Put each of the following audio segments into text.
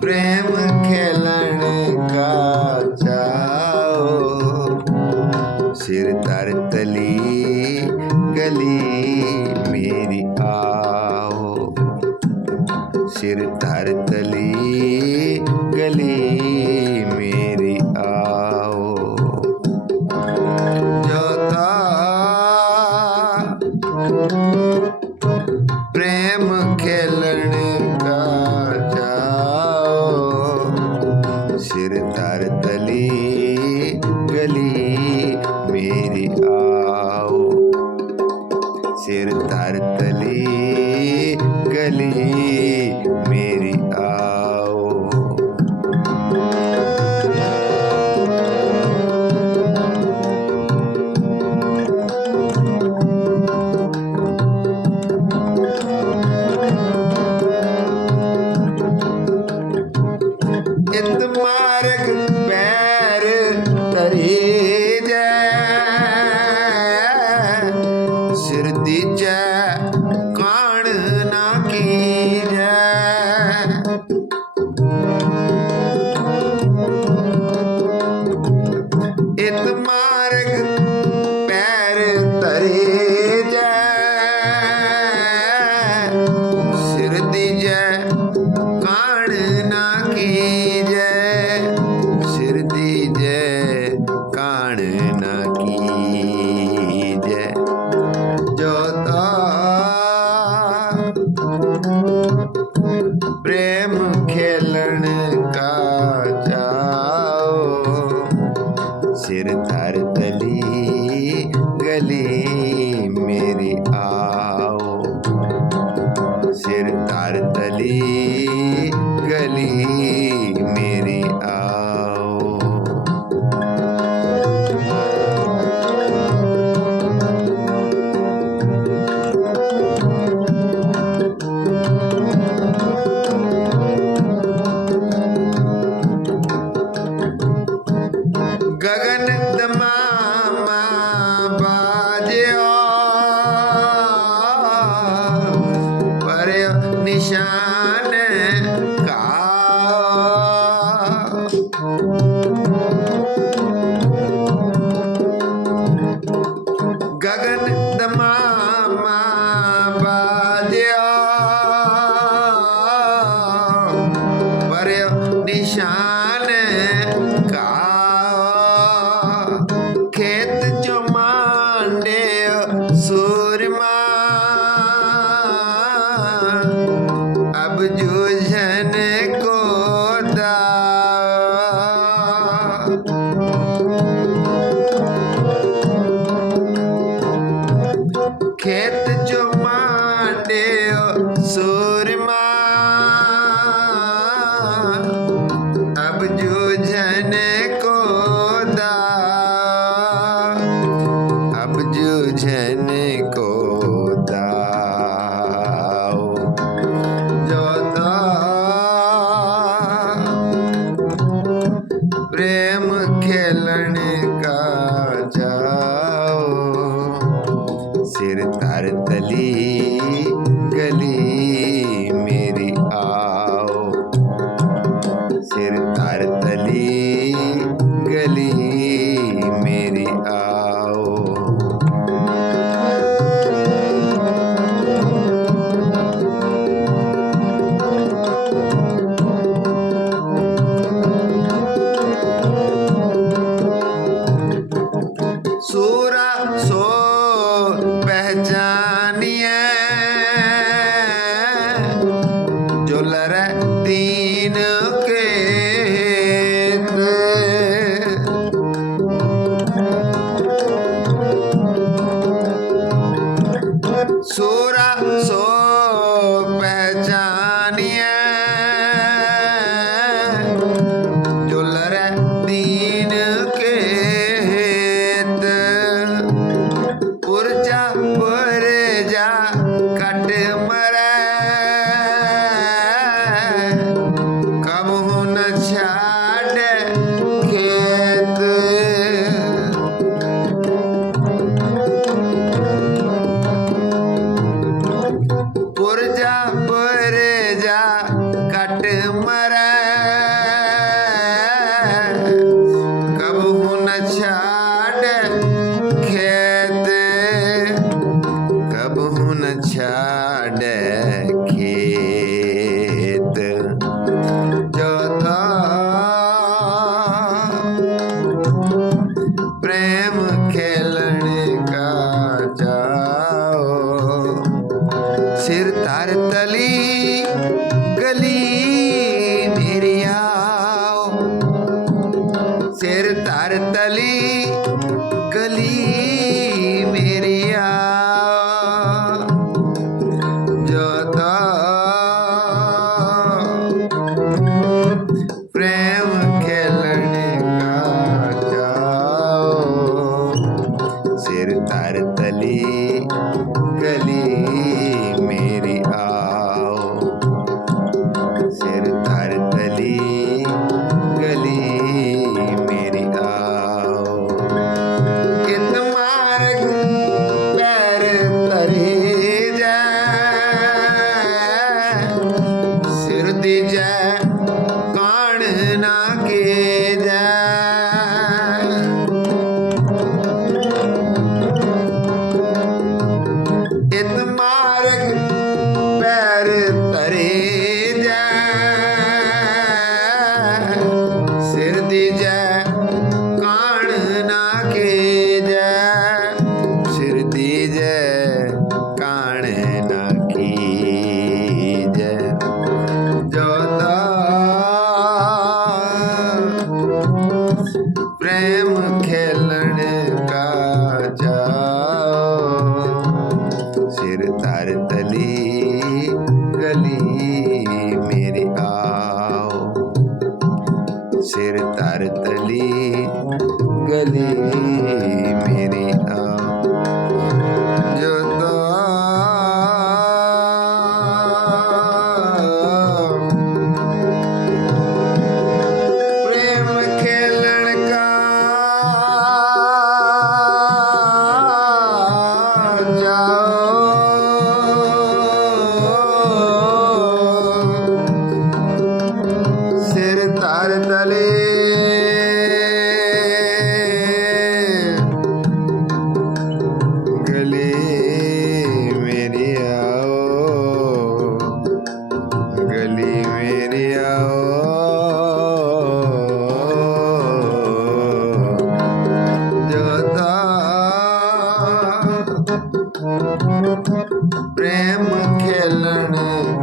प्रेम खेलन का चाओ। सिर तर गली मेरी आओ। सिर धर तली सिर धर तली गली। মা खेत जो मांडे सो सिर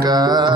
का